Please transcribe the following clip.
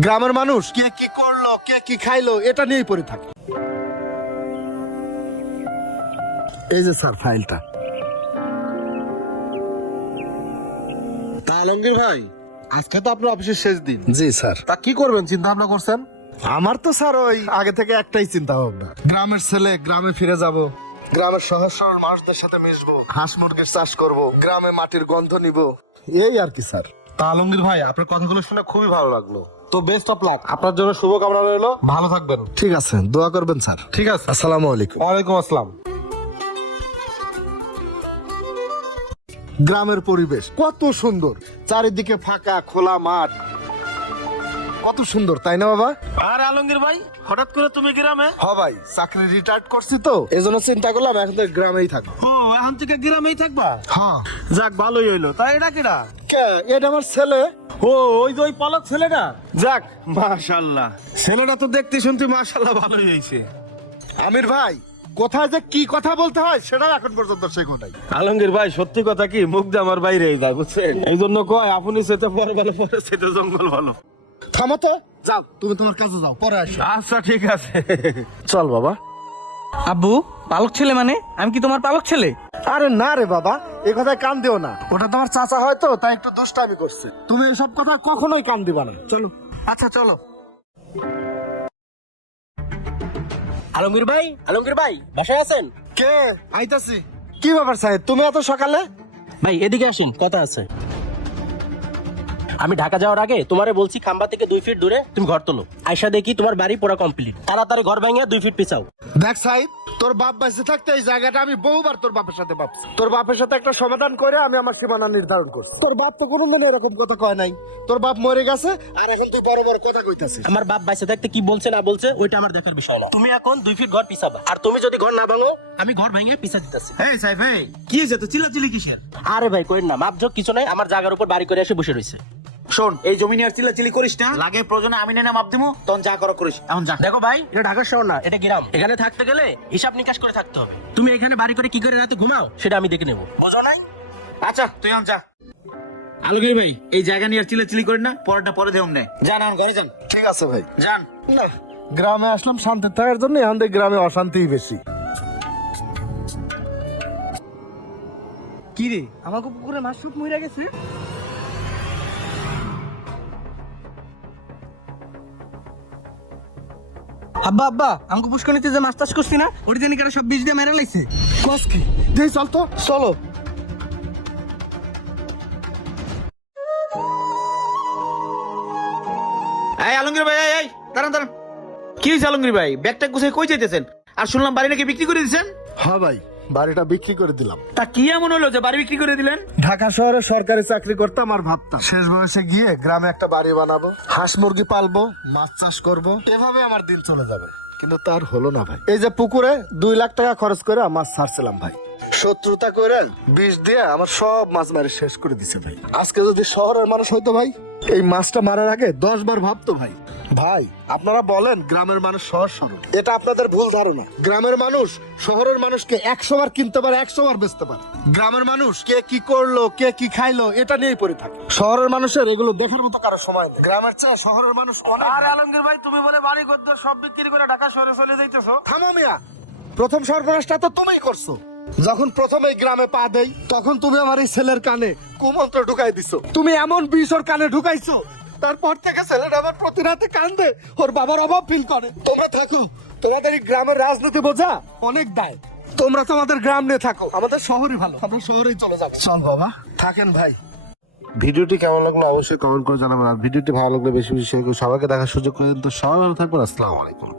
গ্রামের মানুষ কে কি করলো, কে কি খাইলো, এটা নিয়েই পড়ে থাকে। এই যে স্যার ফাইলটা। তা আলমগীর ভাই, আজকে তো আপনার অফিসের শেষ দিন। জি স্যার। তা কি করবেন চিন্তা ভাবনা করছেন? আমার তো স্যার ওই আগে থেকে একটাই চিন্তা ভাবনা, গ্রামের ছেলে গ্রামে ফিরে যাব, গ্রামের সহজ সরল মানুষদের সাথে মিশবো, হাঁস মুরগির চাষ করব, গ্রামে মাটির গন্ধ নিব, এই আর কি স্যার। তা আলমগীর ভাই, আপনার কথাগুলো শুনে খুবই ভালো লাগলো। তো বেস্ট অফ লাক, আপনার জন্য শুভকামনা রইলো। ভালো থাকবেন। ঠিক আছে, দোয়া করবেন স্যার। ঠিক আছে, আসসালামু আলাইকুম। ওয়ালাইকুম আসসালাম। গ্রামের পরিবেশ কত সুন্দর, চারিদিকে ফাঁকা খোলা মাঠ, কত সুন্দর, তাই না বাবা? আর আলমগীর ভাই, হঠাৎ করে তুমি গ্রামে? হ ভাই, চাকরি রিটায়ার্ড করছি তো, এজন্য চিন্তা করলাম এখন তো গ্রামেই থাকবো। ও, এখন থেকে গ্রামেই থাকবা? হ্যাঁ। যাক, ভালোই হইলো। তাই এটা কিরা? কে? এটা আমার ছেলে। ও, ওই যে ওই পলক ছেলেটা? যাক, মাশাআল্লাহ, ছেলেটা তো দেখতে শুনতে মাশাআল্লাহ ভালোই হয়েছে। আমির ভাই, কোথায় যে কি কথা বলতে হয় সেটা এখন পর্যন্ত শেখো নাই। আলমগীর ভাই, সত্যি কথা কি, মুখ দিয়ে আমার বাইরে যায়, বুঝছেন? এই জন্য কয়, আপনি সেটা পর ভালো, পরে সেটা জঙ্গল ভালো। থামো তো, যাও তুমি তোমার কাছে যাও, পরে আসো। আচ্ছা, ঠিক আছে। চল বাবা। আব্বু, পালক ছেলে মানে আমি কি তোমার পালক ছেলে? আরে না রে বাবা, এই কথায় কান দিও না, ওটা তোমার চাচা হয়তো, তাই একটু দুষ্টামি করছে। তুমি এসব কথা কখনোই কান দিবা না, চলো। আচ্ছা চলো। আলমগীর ভাই, আলমগীর ভাই, বাসায় আছেন? কে? আইতাছি। কি ব্যাপার সাহেব, তুমি এত সকালে? ভাই এদিকে আসেন, কথা আছে। আমি ঢাকা যাওয়ার আগে তোমারে বলছি খাম্বা থেকে 2 ফিট দূরে তুমি ঘর তোলো। আয়সা দেখি তোমার বাড়ি পুরো কমপ্লিট। তাড়াতাড়ি ঘর ভেঙে 2 ফিট পিছাও। দেখ সাহেব, তোর বাপ বেঁচে থাকতে এই জায়গাটা আমি বহুবার তোর বাপের সাথে ভাবছি। তোর বাপের সাথে একটা সমাধান করে আমি আমার সীমানা নির্ধারণ করছি। তোর বাপ তো কোনোদিন এরকম কথা কয় নাই। তোর বাপ মরে গেছে আর এখন তুই বড় বড় কথা কইতাছিস। আমার বাপ বাইসে থাকতে কি বলছে না বলছে ওইটা আমার দেখার বিষয় না। তুমি এখন 2 ফিট ঘর পিছাবা, আর তুমি যদি ঘর না ভাঙো আমি ঘর ভেঙে পিছা দিতেছি। এই সাইফ, এই কি হয়েছে? তো চিল্লাচিল্লি কিসের? আরে ভাই কইন না, মাপঝোক কিছু নাই, আমার জায়গার উপর বাড়ি করে এসে বসে রইছে। শোন, এই জমি নিয়ে আর চিল্লাচিল্লি করিস না। লাগে প্রয়োজনে আমি না মাপ দিমু, তখন যা করো করিস। এখন যা। দেখো ভাই, এটা ঢাকার শহর না, এটা গ্রাম। এখানে থাকতে গেলে হিসাব নিকাশ করে থাকতে হবে। তুমি এখানে বাড়ি করে কি করে রাতে ঘুমাও সেটা আমি দেখে নেবো, বুঝো নাই? আচ্ছা, তুই এখন যা। আলমগীর ভাই, এই জায়গা নিয়ে আর চিল্লাচিল্লি করেন না, পরেরটা পরে দেব না। যান, এখন ঘরে যান। ঠিক আছে ভাই। যান। না, গ্রামে আসলাম শান্তি থাকার জন্য, এখন থেকে গ্রামে অশান্তিই বেশি। কি রে, আমাকে পুকুরে মাছ সব মরে গেছে। আব্বা আব্বা, আমাকে পুষ্করণীতে যে মাছ চাষ করছি না, ওটি জানি কারা সব বিষ দিয়ে মেরে লাইছে। কস কি? দেই চল তো, চলো। এই আলমগীর ভাই, এই দাঁড়ান দাঁড়ান। কি হয়েছে আলমগীর ভাই? ব্যাগটা গুছিয়ে কই যাইতেছেন? আর শুনলাম বাড়ি নাকি বিক্রি করে দিয়েছেন? হ্যাঁ ভাই, বাড়িটা বিক্রি করে দিলাম। তা কি এমন হলো যে বাড়ি বিক্রি করে দিলেন? ঢাকা শহরে সরকারি চাকরি করতাম আর ভাবতাম শেষ বয়সে গিয়ে গ্রামে একটা বাড়ি বানাবো, হাঁস মুরগি পালবো, মাছ চাষ করব, এভাবে আমার দিন চলে যাবে। কিন্তু তার হলো না ভাই। এই যে পুকুরে 2 লাখ টাকা খরচ করে মাছ ছাড়ছিলাম ভাই, শত্রুতা করে বিষ দিয়ে আমার সব মাছ মারি শেষ করে দিছে ভাই। আজকে যদি শহরের মানুষ হইতো ভাই, এই মাছটা মারার আগে 10 বার ভাবতো ভাই। ভাই, আপনারা বলেন গ্রামের মানুষ সহজ সরল, এটা আপনাদের ভুল ধারণা। গ্রামের মানুষ শহরের মানুষকে 100 বার কিনতে পারে, 100 বার বেচতে পারে। গ্রামের মানুষ কে কি করলো, কে কি খাইলো, এটা নিয়েই পড়ে থাকে। শহরের মানুষের এগুলো দেখার মতো কারো সময় নেই। গ্রামের চেয়ে শহরের মানুষ অনেক। আরে আলমগীর ভাই, তুমি বলে বাড়ি ঘর সব বিক্রি করে ঢাকা শহরে চলে যাইতেছো? থামো মিয়া, প্রথম সর্বনাশটা তো তুমিই করছো। যখন প্রথম এই গ্রামে পা দেই, তখন তুমি আমার এই ছেলের কানে কুমন্ত্র ঢুকাই দিছো। তুমি এমন বিষ ওর কানে ঢুকাইছো, তারপর থেকে ছেলেটা আমার প্রতি রাতে কান্দে, ওর বাবার অভাব ফিল করে। তোমরা থাকো, তোমাদের এই গ্রামের রাজনীতি বোঝা অনেক দায়। তোমরা তো আমাদের গ্রাম নিয়ে থাকো, আমাদের শহরই ভালো, আমরা শহরেই চলে যাবো। চল বাবা, থাকেন ভাই। ভিডিওটি কেমন লাগলো অবশ্যই কমেন্ট করে জানাবেন। আর ভিডিওটি ভালো লাগলে বেশি বেশি শেয়ার করে সবাইকে দেখার সুযোগ করে দিন। তো সবাই ভালো থাকবেন। আসসালামু আলাইকুম।